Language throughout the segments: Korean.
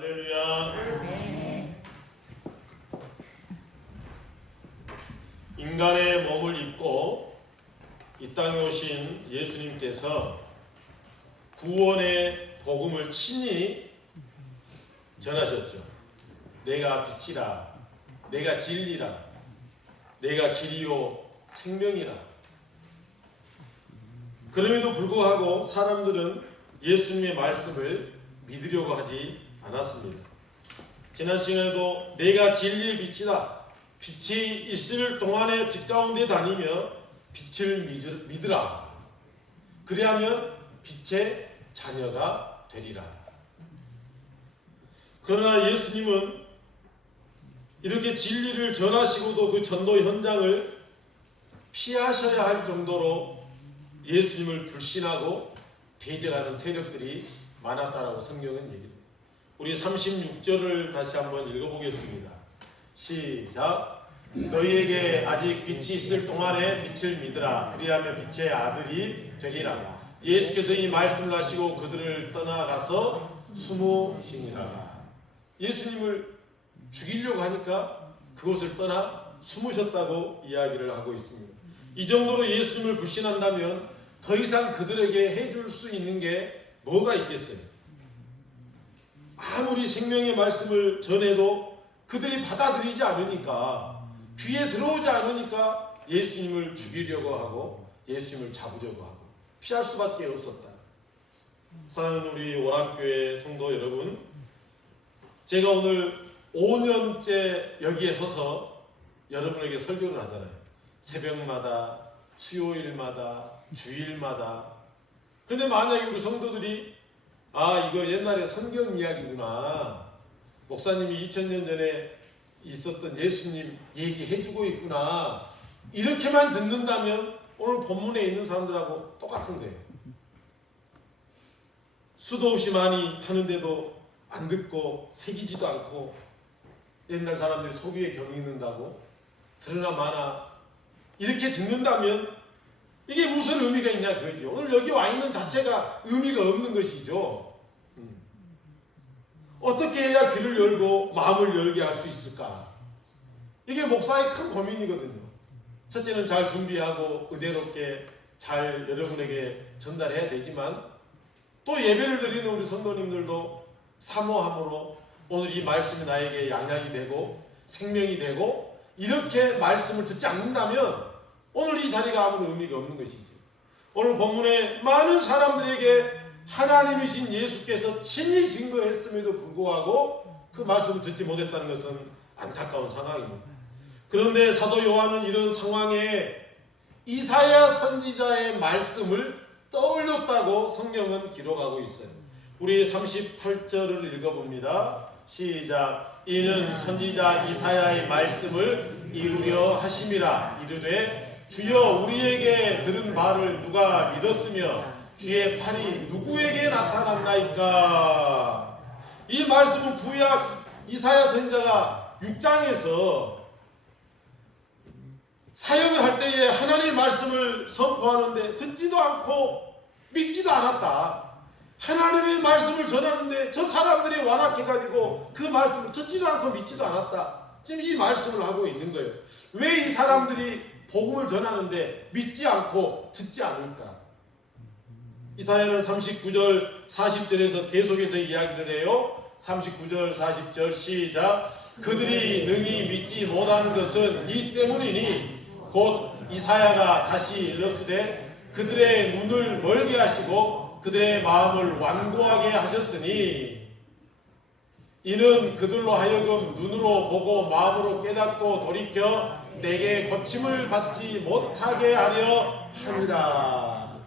할렐루야. 네. 인간의 몸을 입고 이 땅에 오신 예수님께서 구원의 복음을 친히 전하셨죠. 내가 빛이라, 내가 진리라, 내가 길이요 생명이라. 그럼에도 불구하고 사람들은 예수님의 말씀을 믿으려고 하지 않았습니다. 지난 시간에도 내가 진리의 빛이다. 빛이 있을 동안에 빛 가운데 다니며 빛을 믿으라. 그리하면 빛의 자녀가 되리라. 그러나 예수님은 이렇게 진리를 전하시고도 그 전도 현장을 피하셔야 할 정도로 예수님을 불신하고 배제하는 세력들이 많았다라고 성경은 얘기합니다. 우리 36절을 다시 한번 읽어보겠습니다. 시작. 너희에게 아직 빛이 있을 동안에 빛을 믿으라. 그리하면 빛의 아들이 되리라. 예수께서 이 말씀을 하시고 그들을 떠나가서 숨으시니라. 예수님을 죽이려고 하니까 그곳을 떠나 숨으셨다고 이야기를 하고 있습니다. 이 정도로 예수님을 불신한다면 더 이상 그들에게 해줄 수 있는 게 뭐가 있겠어요? 아무리 생명의 말씀을 전해도 그들이 받아들이지 않으니까, 귀에 들어오지 않으니까 예수님을 죽이려고 하고 예수님을 잡으려고 하고 피할 수밖에 없었다. 사랑하는 우리 오람교회 성도 여러분, 제가 오늘 5년째 여기에 서서 여러분에게 설교를 하잖아요. 새벽마다, 수요일마다, 주일마다. 그런데 만약에 우리 성도들이 이거 옛날에 성경 이야기구나, 목사님이 2000년 전에 있었던 예수님 얘기해주고 있구나, 이렇게만 듣는다면 오늘 본문에 있는 사람들하고 똑같은 거예요. 수도 없이 많이 하는데도 안 듣고 새기지도 않고, 옛날 사람들이 소비에 경이 있는다고 들으나 마나 이렇게 듣는다면 이게 무슨 의미가 있냐 그거죠. 오늘 여기 와 있는 자체가 의미가 없는 것이죠. 어떻게 해야 귀를 열고 마음을 열게 할 수 있을까? 이게 목사의 큰 고민이거든요. 첫째는 잘 준비하고 의대롭게 잘 여러분에게 전달해야 되지만, 또 예배를 드리는 우리 성도님들도 사모함으로 오늘 이 말씀이 나에게 양약이 되고 생명이 되고, 이렇게 말씀을 듣지 않는다면 오늘 이 자리가 아무런 의미가 없는 것이죠. 오늘 본문에 많은 사람들에게 하나님이신 예수께서 친히 증거했음에도 불구하고 그 말씀을 듣지 못했다는 것은 안타까운 상황입니다. 그런데 사도 요한은 이런 상황에 이사야 선지자의 말씀을 떠올렸다고 성경은 기록하고 있어요. 우리 38절을 읽어봅니다. 시작. 이는 선지자 이사야의 말씀을 이루려 하심이라. 이르되 주여 우리에게 들은 말을 누가 믿었으며 주의 팔이 누구에게 나타났나이까. 이 말씀은 구약 이사야 선지자가 6장에서 사역을 할 때에 하나님의 말씀을 선포하는데 듣지도 않고 믿지도 않았다. 하나님의 말씀을 전하는데 저 사람들이 완악해가지고 그 말씀을 듣지도 않고 믿지도 않았다. 지금 이 말씀을 하고 있는 거예요. 왜 이 사람들이 복음을 전하는데 믿지 않고 듣지 않을까? 이사야는 39절 40절에서 계속해서 이야기를 해요. 39절 40절 시작. 그들이 능히 믿지 못하는 것은 이 때문이니 곧 이사야가 다시 일렀으되 그들의 눈을 멀게 하시고 그들의 마음을 완고하게 하셨으니, 이는 그들로 하여금 눈으로 보고 마음으로 깨닫고 돌이켜 내게 고침을 받지 못하게 하려 함이라.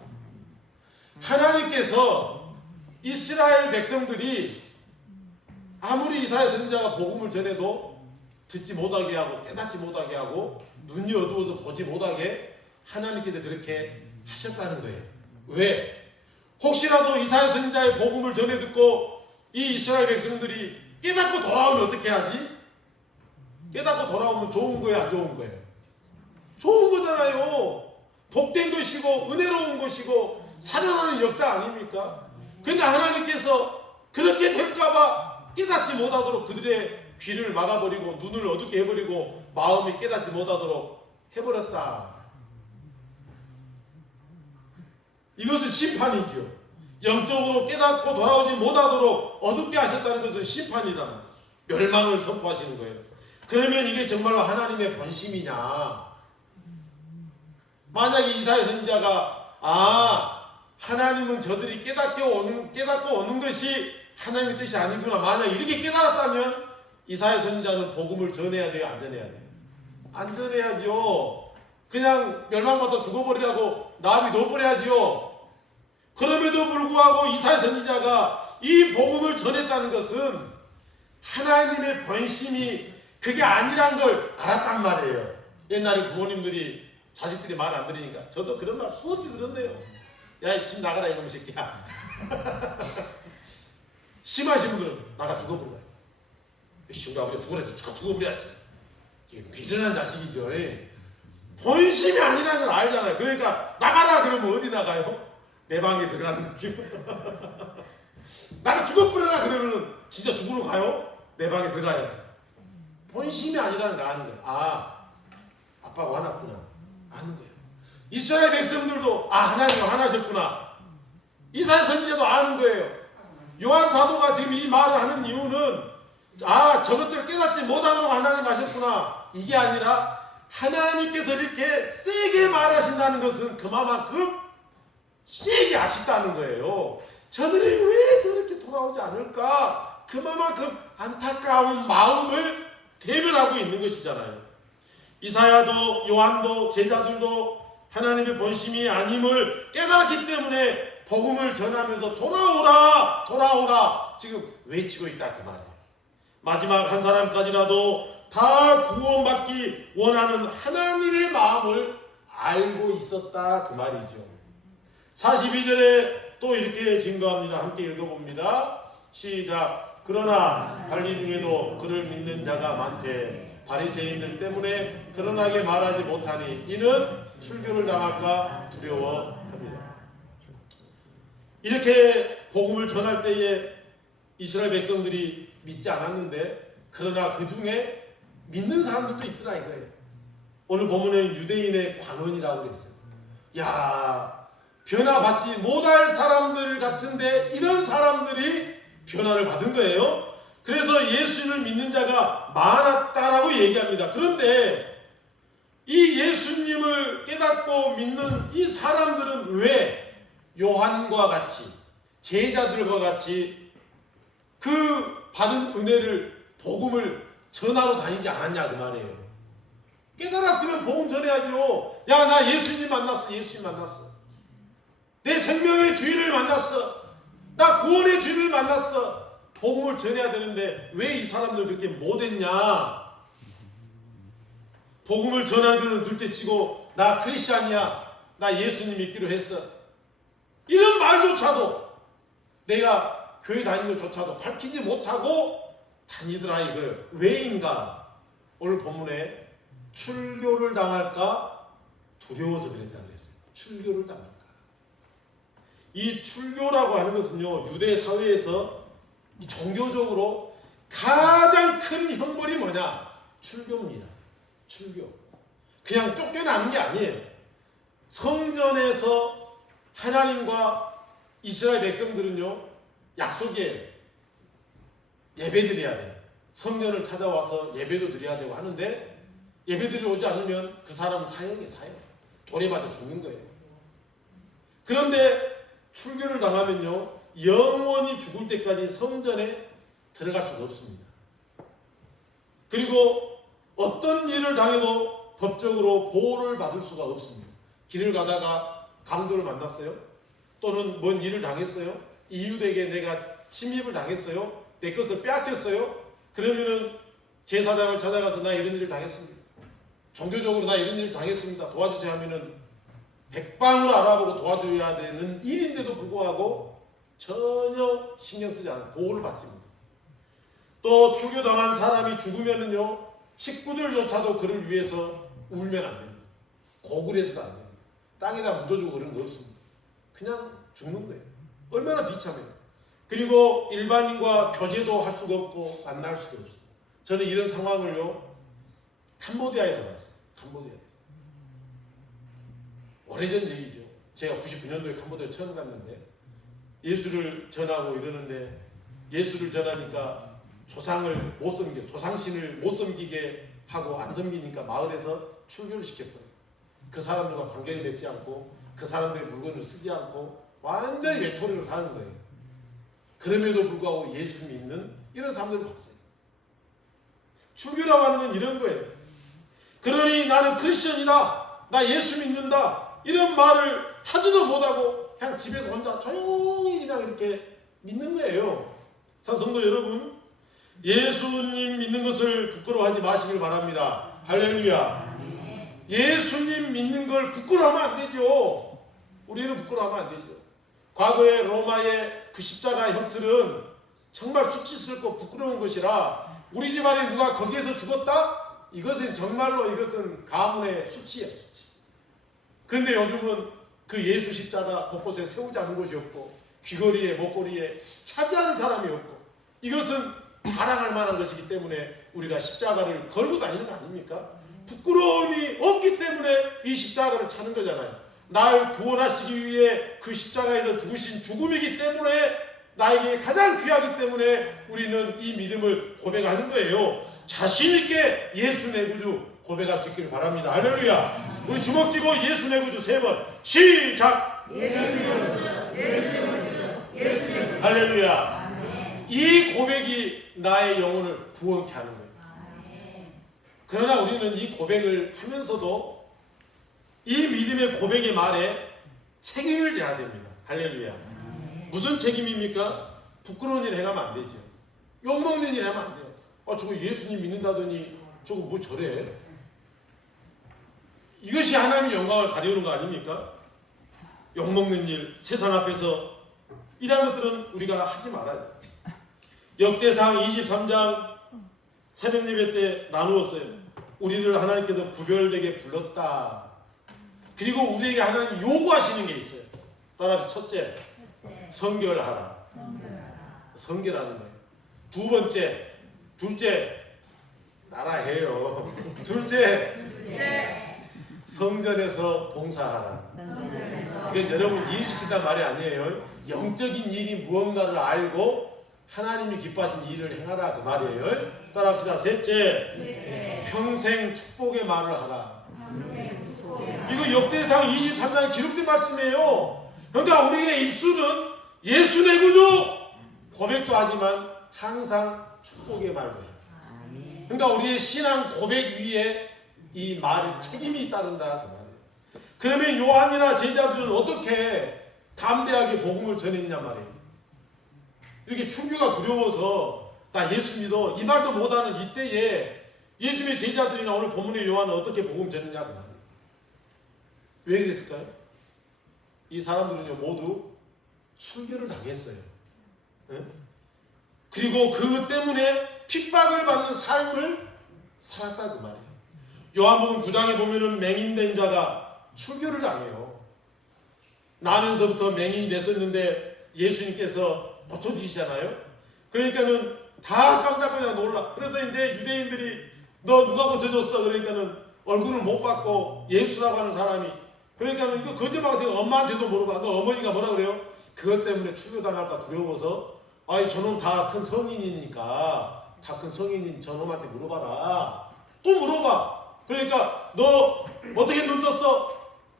하나님께서 이스라엘 백성들이 아무리 이사야 선지자가 복음을 전해도 듣지 못하게 하고 깨닫지 못하게 하고 눈이 어두워서 보지 못하게 하나님께서 그렇게 하셨다는 거예요. 왜? 혹시라도 이사야 선지자의 복음을 전해 듣고 이 이스라엘 백성들이 깨닫고 돌아오면 어떻게 하지? 깨닫고 돌아오면 좋은 거예요, 안 좋은 거예요? 좋은 거잖아요. 복된 것이고 은혜로운 것이고 살아나는 역사 아닙니까? 근데 하나님께서 그렇게 될까봐 깨닫지 못하도록 그들의 귀를 막아버리고 눈을 어둡게 해버리고 마음이 깨닫지 못하도록 해버렸다. 이것은 심판이죠. 영적으로 깨닫고 돌아오지 못하도록 어둡게 하셨다는 것은 심판이라는 거예요. 멸망을 선포하시는 거예요. 그러면 이게 정말로 하나님의 본심이냐? 만약에 이사야 선지자가 하나님은 저들이 깨닫고 오는 것이 하나님의 뜻이 아니구나, 만약 이렇게 깨달았다면 이사야 선지자는 복음을 전해야 돼요, 안 전해야 돼요? 안 전해야죠. 그냥 멸망받아 죽어버리라고 나비 넣어버려야지요. 그럼에도 불구하고 이사야 선지자가 이 복음을 전했다는 것은 하나님의 본심이 그게 아니란 걸 알았단 말이에요. 옛날에 부모님들이 자식들이 말 안 들으니까 저도 그런 말 수없이 들었네요. 야, 집 나가라 이놈의 새끼야. 심하신 분들은 나가 죽어버려. 시우리 아버지가 죽어야지. 죽어버려야지. 이게 미련한 자식이죠. 본심이 아니라는 걸 알잖아요. 그러니까 나가라 그러면 어디 나가요? 내 방에 들어가는 거지. 나가 죽어버려라 그러면 진짜 죽으러 가요? 내 방에 들어가야지. 본심이 아니라는 걸 아는 거예요. 아빠가 화났구나. 아는 거예요. 이스라엘 백성들도 하나님이 화나셨구나. 이사야 선지자도 아는 거예요. 요한 사도가 지금 이 말을 하는 이유는 저것들을 깨닫지 못하도록 하나님 하셨구나. 이게 아니라 하나님께서 이렇게 세게 말하신다는 것은 그만큼 세게 아쉽다는 거예요. 저들이 왜 저렇게 돌아오지 않을까? 그만큼 안타까운 마음을 대변하고 있는 것이잖아요. 이사야도 요한도 제자들도 하나님의 본심이 아님을 깨달았기 때문에 복음을 전하면서 돌아오라 돌아오라 지금 외치고 있다 그 말이에요. 마지막 한 사람까지라도 다 구원받기 원하는 하나님의 마음을 알고 있었다 그 말이죠. 42절에 또 이렇게 증거합니다. 함께 읽어봅니다. 시작. 그러나 관리 중에도 그를 믿는 자가 많되 바리새인들 때문에 드러나게 말하지 못하니 이는 출교를 당할까 두려워합니다. 이렇게 복음을 전할 때에 이스라엘 백성들이 믿지 않았는데 그러나 그 중에 믿는 사람들도 있더라 이거예요. 오늘 본문에는 유대인의 관원이라고 그랬어요. 야, 변화받지 못할 사람들 같은데 이런 사람들이 변화를 받은 거예요. 그래서 예수님을 믿는 자가 많았다라고 얘기합니다. 그런데 이 예수님을 깨닫고 믿는 이 사람들은 왜 요한과 같이 제자들과 같이 그 받은 은혜를 복음을 전하러 다니지 않았냐 그 말이에요. 깨달았으면 복음 전해야죠. 야, 나 예수님 만났어. 예수님 만났어. 내 생명의 주인을 만났어. 나 구원의 주인을 만났어. 복음을 전해야 되는데 왜 이 사람들 그렇게 못했냐? 복음을 전하는 것은 둘째치고 나 크리스찬이야. 나 예수님 믿기로 했어. 이런 말조차도 내가 교회 다니는 것조차도 밝히지 못하고 다니더라 이거예요. 왜인가? 오늘 본문에 출교를 당할까 두려워서 그랬다 그랬어요. 출교를 당할까. 이 출교라고 하는 것은요, 유대 사회에서 이 종교적으로 가장 큰 형벌이 뭐냐? 출교입니다. 출교. 그냥 쫓겨나는 게 아니에요. 성전에서 하나님과 이스라엘 백성들은요, 약속이에요. 예배드려야 돼요. 성전을 찾아와서 예배도 드려야 되고 하는데 예배드리러 오지 않으면 그 사람은 사형이에요. 사형. 돌에 맞아 죽는 거예요. 그런데 출교를 당하면요, 영원히 죽을 때까지 성전에 들어갈 수가 없습니다. 그리고 어떤 일을 당해도 법적으로 보호를 받을 수가 없습니다. 길을 가다가 강도를 만났어요? 또는 뭔 일을 당했어요? 이웃에게 내가 침입을 당했어요? 내 것을 빼앗겼어요? 그러면은 제사장을 찾아가서 나 이런 일을 당했습니다. 종교적으로 나 이런 일을 당했습니다. 도와주세요 하면은 백방으로 알아보고 도와줘야 되는 일인데도 불구하고 전혀 신경 쓰지 않아요. 보호를 받지 못해요. 또 출교당한 사람이 죽으면은요, 식구들조차도 그를 위해서 울면 안 됩니다. 고글해서도 안 됩니다. 땅에다 묻어주고 그런 거 없습니다. 그냥 죽는 거예요. 얼마나 비참해요. 그리고 일반인과 교제도 할 수가 없고 만날 수가 없어요. 저는 이런 상황을요 캄보디아에서 봤어요. 캄보디아에서. 오래전 얘기죠. 제가 99년도에 캄보디아에 처음 갔는데 예수를 전하고 이러는데 예수를 전하니까 조상을 못 섬겨, 조상신을 못 섬기게 하고 안 섬기니까 마을에서 출교를 시켰어요. 그 사람들과 관계를 맺지 않고 그 사람들의 물건을 쓰지 않고 완전히 외톨이로 사는 거예요. 그럼에도 불구하고 예수를 믿는 이런 사람들을 봤어요. 출교라고 하는 건 이런 거예요. 그러니 나는 크리스천이다, 나 예수 믿는다, 이런 말을 하지도 못하고 그냥 집에서 혼자 조용히 그냥 이렇게 믿는 거예요. 참 성도 여러분, 예수님 믿는 것을 부끄러워하지 마시길 바랍니다. 할렐루야. 예수님 믿는 걸 부끄러워하면 안 되죠. 우리는 부끄러워하면 안 되죠. 과거에 로마의 그 십자가 형틀은 정말 수치스럽고 부끄러운 것이라 우리 집안에 누가 거기에서 죽었다? 이것은 정말로 이것은 가문의 수치야, 수치. 그런데 요즘은 그 예수 십자가 곳곳에 세우지 않은 곳이 없고 귀걸이에 목걸이에 차지하는 사람이 없고 이것은 자랑할 만한 것이기 때문에 우리가 십자가를 걸고 다니는 거 아닙니까? 부끄러움이 없기 때문에 이 십자가를 차는 거잖아요. 날 구원하시기 위해 그 십자가에서 죽으신 죽음이기 때문에 나에게 가장 귀하기 때문에 우리는 이 믿음을 고백하는 거예요. 자신 있게 예수 내 구주 고백할 수 있기를 바랍니다. 할렐루야. 우리 주먹 쥐고 예수 내 구주 3번 시작. 예수 내 구주, 예수 내 구주, 예수 내 구주. 할렐루야. 이 고백이 나의 영혼을 구원케 하는 거예요. 그러나 우리는 이 고백을 하면서도 이 믿음의 고백의 말에 책임을 져야 됩니다. 할렐루야. 무슨 책임입니까? 부끄러운 일 행하면 안 되죠. 욕먹는 일 하면 안 돼요. 저거 예수님 믿는다더니 저거 뭐 저래? 이것이 하나님의 영광을 가려우는 거 아닙니까? 욕먹는 일, 세상 앞에서 이런 것들은 우리가 하지 말아야 돼요. 역대상 23장 새벽 예배 때 나누었어요. 우리를 하나님께서 구별되게 불렀다. 그리고 우리에게 하나님 요구하시는 게 있어요. 따라서 첫째, 성결하라. 성결하는 거예요. 두 번째, 둘째, 따라해요. 둘째, 성전에서 봉사하라. 이건 여러분 일시키단 말이 아니에요. 영적인 일이 무언가를 알고 하나님이 기뻐하신 일을 행하라 그 말이에요. 따라합시다. 셋째, 평생 축복의 말을 하라. 이거 역대상 23장에 기록된 말씀이에요. 그러니까 우리의 입술은 예수 내 구주 고백도 하지만 항상 축복의 말을 해요. 그러니까 우리의 신앙 고백 위에 이 말에 책임이 따른다 그 말이에요. 그러면 요한이나 제자들은 어떻게 담대하게 복음을 전했냐 말이에요. 이렇게 출교가 두려워서 나 예수 믿어 이 말도 못하는 이때에 예수님의 제자들이나 오늘 본문의 요한은 어떻게 복음 전했냐 그 말이에요. 왜 그랬을까요? 이 사람들은요 모두 출교를 당했어요. 네? 그리고 그 때문에 핍박을 받는 삶을 살았다 그 말이에요. 요한복음 9장에 보면은 맹인된 자가 출교를 당해요. 나면서부터 맹인이 됐었는데 예수님께서 고쳐주시잖아요. 그러니까는 다 깜짝깜짝 놀라. 그래서 이제 유대인들이 너 누가 고쳐줬어? 그러니까는 얼굴을 못 받고 예수라고 하는 사람이 그러니까는 이거 거짓말 같은 거 엄마한테도 물어봐. 너 어머니가 뭐라 그래요? 그것 때문에 출교당할까 두려워서 아이 저놈 다 큰 성인이니까 다 큰 성인인 저놈한테 물어봐라. 또 물어봐. 그러니까 너 어떻게 눈 떴어?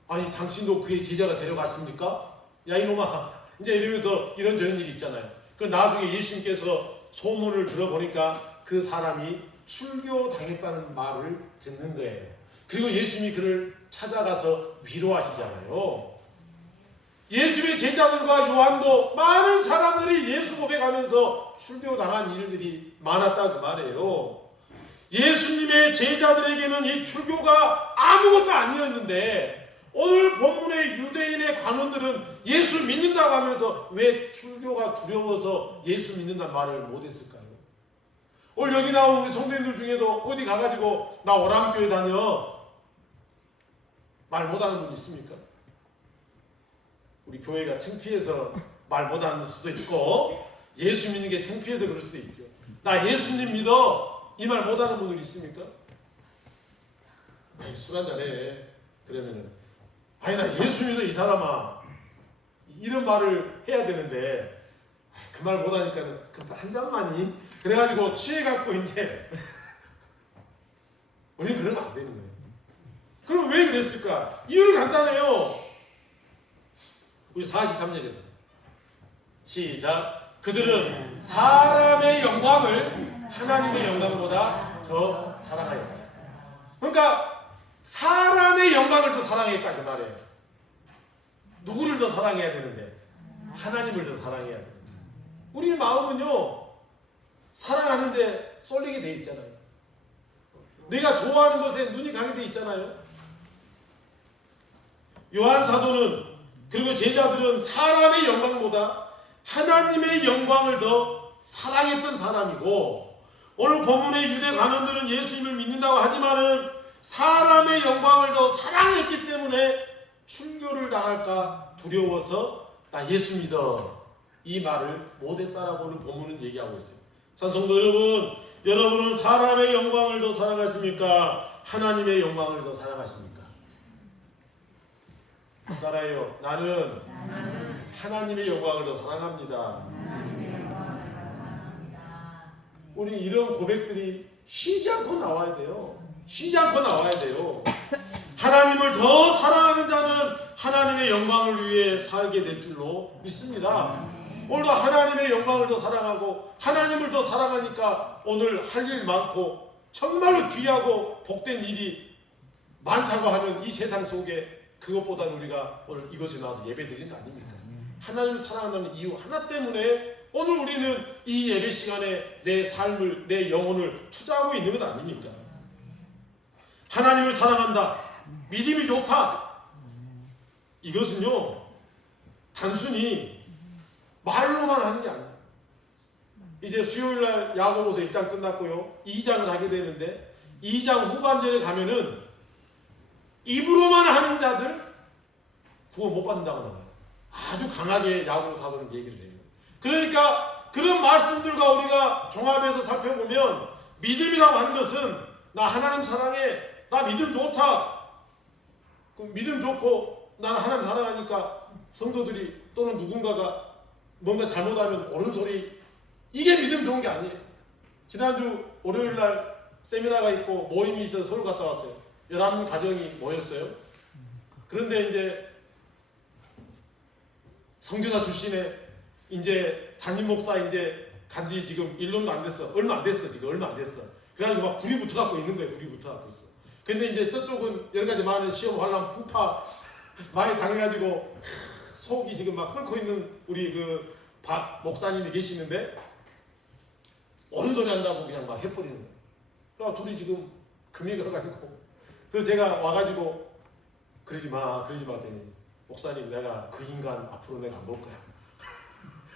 아니 당신도 그의 제자가 데려갔습니까? 야 이놈아 이제 이러면서 이런 저런 일이 있잖아요. 그 나중에 예수님께서 소문을 들어보니까 그 사람이 출교당했다는 말을 듣는 거예요. 그리고 예수님이 그를 찾아가서 위로하시잖아요. 예수의 제자들과 요한도 많은 사람들이 예수 고백하면서 출교당한 일들이 많았다 그 말이에요. 예수님의 제자들에게는 이 출교가 아무것도 아니었는데 오늘 본문의 유대인의 관원들은 예수 믿는다고 하면서 왜 출교가 두려워서 예수 믿는다는 말을 못했을까요? 오늘 여기 나온 우리 성도님들 중에도 어디 가가지고 나 오람교회 다녀 말 못하는 분 있습니까? 우리 교회가 창피해서 말 못하는 수도 있고 예수 믿는 게 창피해서 그럴 수도 있죠. 나 예수님 믿어 이 말 못하는 분들 있습니까? 아니 술 한잔해 그러면은 아니 나 예수 믿어 이 사람아 이런 말을 해야 되는데 그 말 못하니까는 한 잔만이 그래가지고 취해갖고 이제 우리는 그러면 안 되는 거예요. 그럼 왜 그랬을까? 이유는 간단해요. 우리 43절에 시작. 그들은 사람의 영광을 하나님의 영광보다 더 사랑하였다. 그러니까 사람의 영광을 더 사랑했다 그 말이에요. 누구를 더 사랑해야 되는데? 하나님을 더 사랑해야 돼요. 우리 마음은요 사랑하는데 쏠리게 돼 있잖아요. 내가 좋아하는 것에 눈이 가게 돼 있잖아요. 요한 사도는 그리고 제자들은 사람의 영광보다 하나님의 영광을 더 사랑했던 사람이고, 오늘 본문의 유대 관원들은 예수님을 믿는다고 하지만은 사람의 영광을 더 사랑했기 때문에 출교를 당할까 두려워서 나 예수 믿어 이 말을 못했다라고 오늘 본문은 얘기하고 있어요. 찬송도 여러분, 여러분은 사람의 영광을 더 사랑하십니까? 하나님의 영광을 더 사랑하십니까? 따라해요. 나는 하나님의 영광을 더 사랑합니다. 우리 이런 고백들이 쉬지 않고 나와야 돼요. 쉬지 않고 나와야 돼요. 하나님을 더 사랑하는 자는 하나님의 영광을 위해 살게 될 줄로 믿습니다. 오늘도 하나님의 영광을 더 사랑하고 하나님을 더 사랑하니까 오늘 할 일 많고 정말로 귀하고 복된 일이 많다고 하는 이 세상 속에 그것보다는 우리가 오늘 이곳에 나와서 예배드리는 거 아닙니까? 하나님을 사랑한다는 이유 하나 때문에 오늘 우리는 이 예배 시간에 내 삶을, 내 영혼을 투자하고 있는 것 아닙니까? 하나님을 사랑한다. 믿음이 좋다. 이것은요 단순히 말로만 하는 게 아니에요. 이제 수요일날 야고보서 1장 끝났고요 2장을 하게 되는데 2장 후반전에 가면은 입으로만 하는 자들 구원 못 받는다고 나와요. 아주 강하게 야고보 사도는 얘기를 해요. 그러니까 그런 말씀들과 우리가 종합해서 살펴보면 믿음이라고 하는 것은 나 하나님 사랑해, 나 믿음 좋다, 그 믿음 좋고 나는 하나님 사랑하니까 성도들이 또는 누군가가 뭔가 잘못하면 옳은 소리, 이게 믿음 좋은 게 아니에요. 지난주 월요일날 세미나가 있고 모임이 있어서 서울 갔다 왔어요. 11 가정이 모였어요. 그런데 이제 선교사 출신의 이제 담임 목사 이제 간지 지금 1년도 안 됐어. 얼마 안 됐어. 그래가지고 막 불이 붙어갖고 있는 거예요. 불이 붙어갖고 있어. 근데 이제 저쪽은 여러 가지 많은 시험 환란 풍파 많이 당해가지고 속이 지금 막 끓고 있는 우리 그 박 목사님이 계시는데 옳은 소리 한다고 그냥 막 해버리는 거예요. 그래서 둘이 지금 금이 가가지고 그래서 제가 와가지고 그러지 마 했더니 목사님 내가 그 인간 앞으로 내가 안 볼 거야.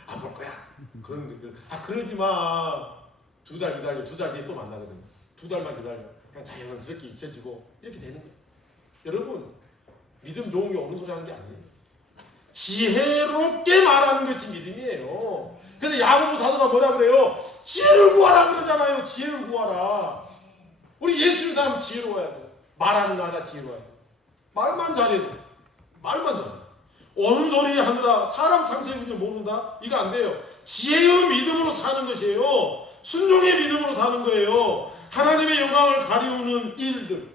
안 볼 거야. 그러지 마. 2달 기다려. 2달 뒤에 또 만나거든요. 2달만 기다려. 그냥 자연스럽게 잊혀지고 이렇게 되는 거예요. 여러분 믿음 좋은 게 옳은 소리 하는 게 아니에요. 지혜롭게 말하는 것이 믿음이에요. 근데 야고보 사도가 뭐라 그래요? 지혜를 구하라 그러잖아요. 지혜를 구하라. 우리 예수 믿는 사람 지혜로워야 돼요. 말하는 거 하나 지혜로워야 돼요. 말만 잘해도 옳은 소리 하느라 사람 상처 입은 줄 모른다? 이거 안 돼요. 지혜의 믿음으로 사는 것이에요. 순종의 믿음으로 사는 거예요. 하나님의 영광을 가리우는 일들,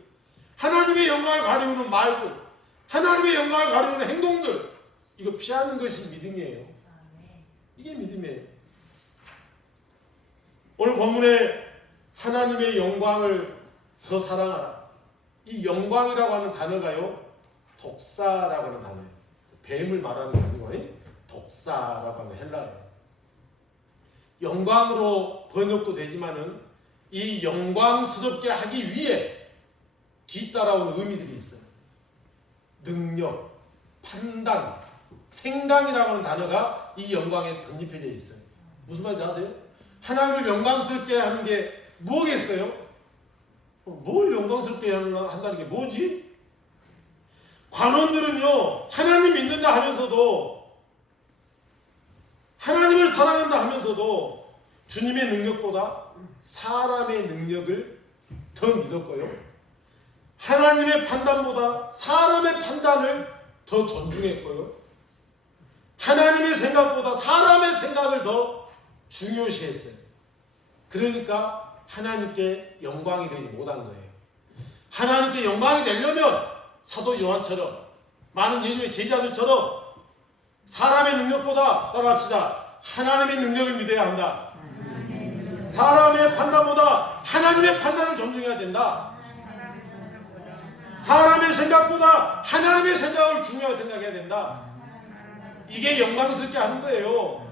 하나님의 영광을 가리우는 말들, 하나님의 영광을 가리우는 행동들, 이거 피하는 것이 믿음이에요. 이게 믿음이에요. 오늘 본문에 하나님의 영광을 더 사랑하라. 이 영광이라고 하는 단어가요 독사라고 하는 단어예요. 뱀을 말하는 게 아니고 독사라고 하는 헬라어예요. 영광으로 번역도 되지만은 이 영광스럽게 하기 위해 뒤따라오는 의미들이 있어요. 능력, 판단, 생각이라고 하는 단어가 이 영광에 덧입혀져 있어요. 무슨 말인지 아세요? 하나님을 영광스럽게 하는 게 뭐겠어요? 뭘 영광스럽게 한다는 게 뭐지? 관원들은요 하나님 믿는다 하면서도 하나님을 사랑한다 하면서도 주님의 능력보다 사람의 능력을 더 믿었고요. 하나님의 판단보다 사람의 판단을 더 존중했고요. 하나님의 생각보다 사람의 생각을 더 중요시했어요. 그러니까 하나님께 영광이 되지 못한 거예요. 하나님께 영광이 되려면 사도 요한처럼 많은 예수님의 제자들처럼 사람의 능력보다 따라합시다. 하나님의 능력을 믿어야 한다. 사람의 판단보다 하나님의 판단을 존중해야 된다. 사람의 생각보다 하나님의 생각을 중요하게 생각해야 된다. 이게 영광스럽게 하는 거예요.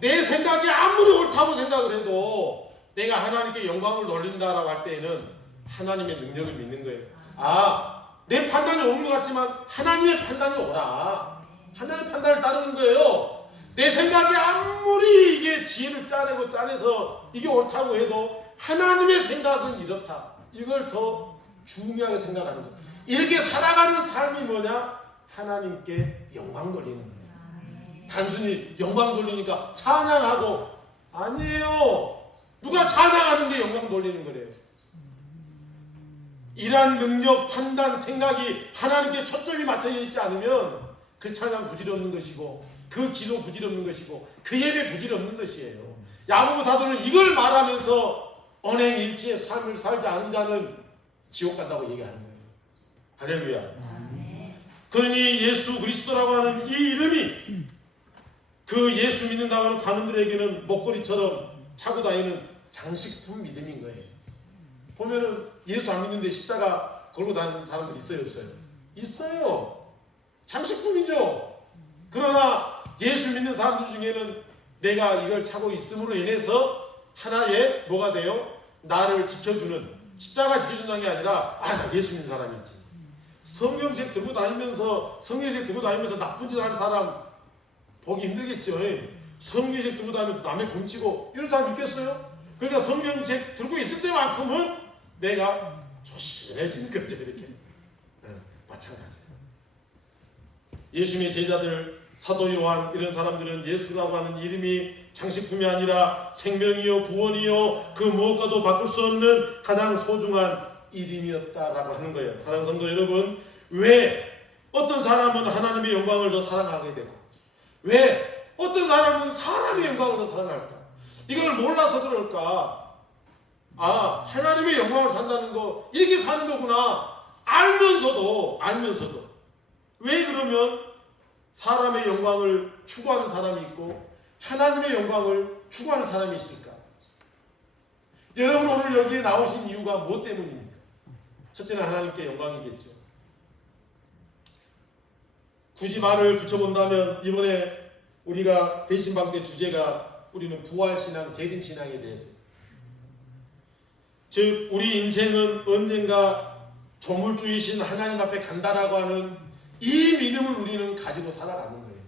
내 생각이 아무리 옳다고 생각을 해도 내가 하나님께 영광을 돌린다라고 할 때에는 하나님의 능력을 믿는 거예요. 내 판단이 옳은 것 같지만 하나님의 판단이 옳아. 하나님의 판단을 따르는 거예요. 내 생각이 아무리 이게 지혜를 짜내서 이게 옳다고 해도 하나님의 생각은 이렇다. 이걸 더 중요하게 생각하는 거예요. 이렇게 살아가는 삶이 뭐냐? 하나님께 영광 돌리는 거예요. 단순히 영광 돌리니까 찬양하고 아니에요. 누가 찬양하는 게 영광 돌리는 거래요. 이러한 능력, 판단, 생각이 하나님께 초점이 맞춰져 있지 않으면 그 찬양 부질없는 것이고 그 기도 부질없는 것이고 그 예배 부질없는 것이에요. 야고보 사도는 이걸 말하면서 언행일치의 삶을 살지 않은 자는 지옥 간다고 얘기하는 거예요. 할렐루야. 그러니 예수 그리스도라고 하는 이 이름이 그 예수 믿는다고 하는 관원들에게는 목걸이처럼 차고 다니는 장식품 믿음인 거예요. 보면은 예수 안 믿는데 십자가 걸고 다니는 사람들 있어요, 없어요? 있어요. 장식품이죠. 그러나 예수 믿는 사람들 중에는 내가 이걸 차고 있음으로 인해서 하나의 뭐가 돼요? 나를 지켜주는, 십자가 지켜준다는 게 아니라 나 예수 믿는 사람이지. 성경책 들고 다니면서 나쁜 짓 하는 사람 보기 힘들겠죠. 성경책 들고 다니면서 남의 곰치고 이런 사람 있겠어요? 그러니까 성경책 들고 있을 때만큼은 내가 조심해지는 거죠. 이렇게. 마찬가지예요. 예수님의 제자들, 사도 요한 이런 사람들은 예수라고 하는 이름이 장식품이 아니라 생명이요 구원이요 그 무엇과도 바꿀 수 없는 가장 소중한 이름이었다라고 하는 거예요. 사랑하는 성도 여러분, 왜 어떤 사람은 하나님의 영광을 더 사랑하게 되고 왜 어떤 사람은 사람의 영광을 더 사랑할까? 이걸 몰라서 그럴까? 하나님의 영광을 산다는 거 이렇게 사는 거구나. 알면서도 왜 그러면 사람의 영광을 추구하는 사람이 있고 하나님의 영광을 추구하는 사람이 있을까? 여러분 오늘 여기에 나오신 이유가 무엇 때문입니까? 첫째는 하나님께 영광이겠죠. 굳이 말을 붙여본다면 이번에 우리가 대신방 때 주제가 우리는 부활신앙, 재림신앙에 대해서, 즉 우리 인생은 언젠가 조물주이신 하나님 앞에 간다라고 하는 이 믿음을 우리는 가지고 살아가는 거예요.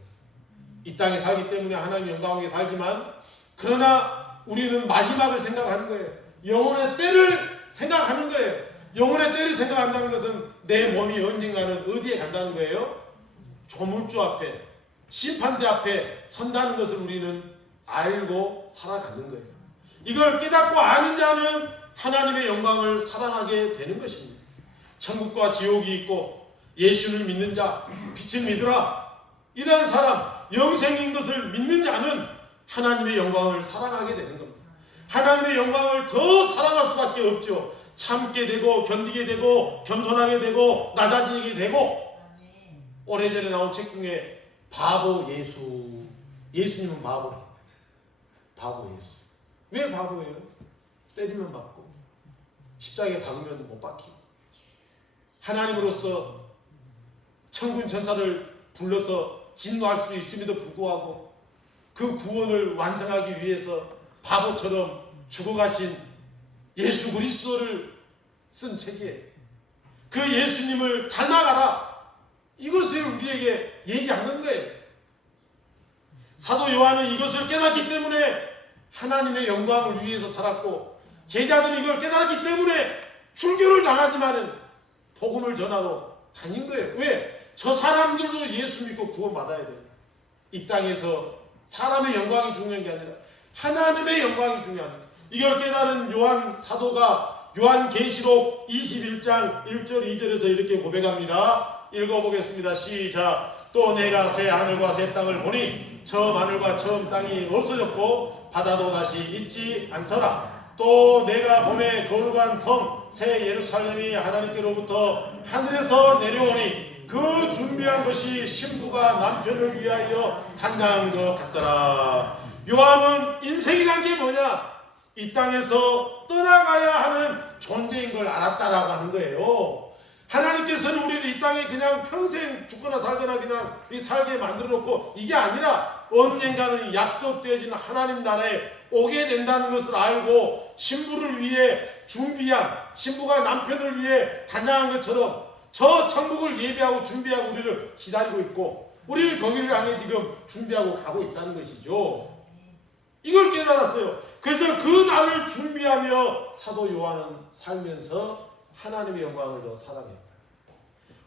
이 땅에 살기 때문에 하나님 영광하게 살지만 그러나 우리는 마지막을 생각하는 거예요. 영혼의 때를 생각하는 거예요. 영혼의 때를 생각한다는 것은 내 몸이 언젠가는 어디에 간다는 거예요? 조물주 앞에, 심판대 앞에 선다는 것을 우리는 알고 살아가는 거예요. 이걸 깨닫고 아는 자는 하나님의 영광을 사랑하게 되는 것입니다. 천국과 지옥이 있고 예수를 믿는 자, 빛을 믿으라, 이러한 사람, 영생인 것을 믿는 자는 하나님의 영광을 사랑하게 되는 겁니다. 하나님의 영광을 더 사랑할 수밖에 없죠. 참게 되고 견디게 되고 겸손하게 되고 낮아지게 되고. 오래전에 나온 책 중에 바보 예수, 예수님은 바보래. 바보 예수. 왜 바보예요? 때리면 맞고 십자가에 박으면 못 박히고 하나님으로서 천군 천사를 불러서 진노할 수 있음에도 불구하고 그 구원을 완성하기 위해서 바보처럼 죽어가신 예수 그리스도를 쓴 책이에요. 그 예수님을 닮아가라. 이것을 우리에게 얘기하는 거예요. 사도 요한은 이것을 깨닫기 때문에 하나님의 영광을 위해서 살았고 제자들이 이걸 깨달았기 때문에 출교를 당하지만은 복음을 전하러 다닌 거예요. 왜? 저 사람들도 예수 믿고 구원받아야 돼요. 이 땅에서 사람의 영광이 중요한 게 아니라 하나님의 영광이 중요한 거예요. 이걸 깨달은 요한 사도가 요한계시록 21장 1절 2절에서 이렇게 고백합니다. 읽어보겠습니다. 시작. 또 내가 새 하늘과 새 땅을 보니 처음 하늘과 처음 땅이 없어졌고 바다도 다시 있지 않더라. 또 내가 봄에 거룩한 성 새 예루살렘이 하나님께로부터 하늘에서 내려오니 그 준비한 것이 신부가 남편을 위하여 단장한 것 같더라. 요한은 인생이란 게 뭐냐? 이 땅에서 떠나가야 하는 존재인 걸 알았다라고 하는 거예요. 하나님께서는 우리를 이 땅에 그냥 평생 죽거나 살거나 그냥 살게 만들어 놓고 이게 아니라 언젠가는 약속되어진 하나님 나라에 오게 된다는 것을 알고 신부를 위해 준비한, 신부가 남편을 위해 단장한 것처럼 저 천국을 예비하고 준비하고 우리를 기다리고 있고 우리를 거기를 향해 지금 준비하고 가고 있다는 것이죠. 이걸 깨달았어요. 그래서 그 날을 준비하며 사도 요한은 살면서 하나님의 영광을 더 사랑해요.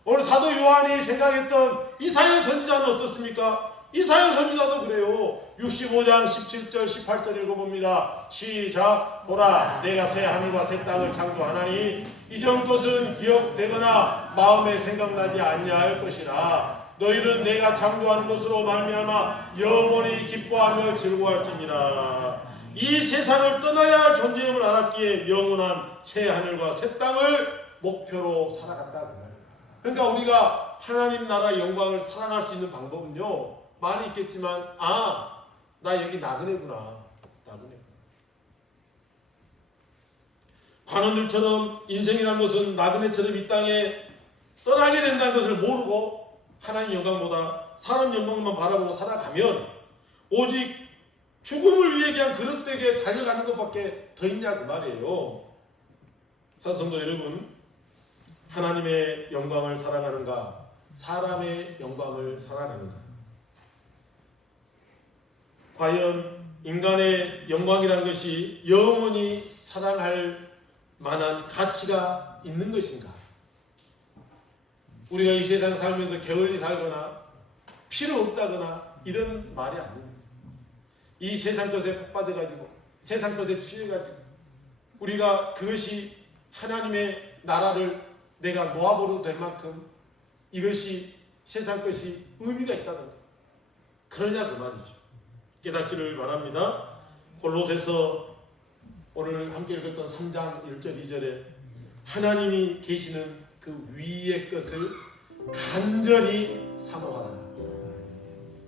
오늘 사도 요한이 생각했던 이사야 선지자는 어떻습니까? 이사야 선지자도 그래요. 65장 17절 18절 읽어봅니다. 시작. 보라 내가 새 하늘과 새 땅을 창조하나니 이전 것은 기억되거나 마음에 생각나지 아니할 것이라. 너희는 내가 창조하는 것으로 말미암아 영원히 기뻐하며 즐거워할지니라. 이 세상을 떠나야 할 존재임을 알았기에 영원한 새 하늘과 새 땅을 목표로 살아갔다. 그러니까 우리가 하나님 나라 영광을 사랑할 수 있는 방법은요 많이 있겠지만 나 여기 나그네구나. 관원들처럼 인생이라는 것은 나그네처럼 이 땅에 떠나게 된다는 것을 모르고 하나님 영광보다 사람 영광만 바라보고 살아가면 오직 죽음을 위해 그냥 그릇되게 달려가는 것밖에 더 있냐 그 말이에요. 사성도 여러분, 하나님의 영광을 살아가는가 사람의 영광을 살아가는가? 과연 인간의 영광이라는 것이 영원히 사랑할 만한 가치가 있는 것인가? 우리가 이 세상 살면서 게을리 살거나 필요 없다거나 이런 말이 아닙니다. 이 세상 것에 푹 빠져가지고 세상 것에 취해가지고 우리가 그것이 하나님의 나라를 내가 놓아버려도 될 만큼 이것이 세상 것이 의미가 있다는 것. 그러냐 그 말이죠. 깨닫기를 바랍니다. 골로새서 오늘 함께 읽었던 3장 1절 2절에 하나님이 계시는 그 위의 것을 간절히 사모하라.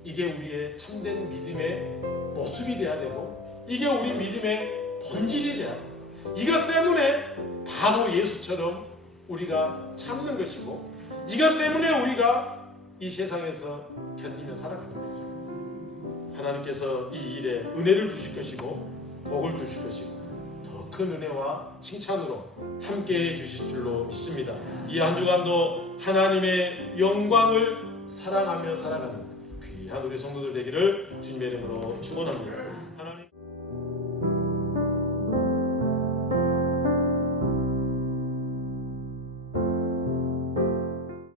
이게 우리의 참된 믿음의 모습이 돼야 되고 이게 우리 믿음의 본질이 돼야 돼요. 이것 때문에 바보 예수처럼 우리가 참는 것이고 이것 때문에 우리가 이 세상에서 견디며 살아가는 거죠. 하나님께서 이 일에 은혜를 주실 것이고 복을 주실 것이고 더 큰 은혜와 칭찬으로 함께해 주실 줄로 믿습니다. 이 한 주간도 하나님의 영광을 사랑하며 살아가는 귀한 우리 성도들 되기를 주님의 이름으로 축원합니다.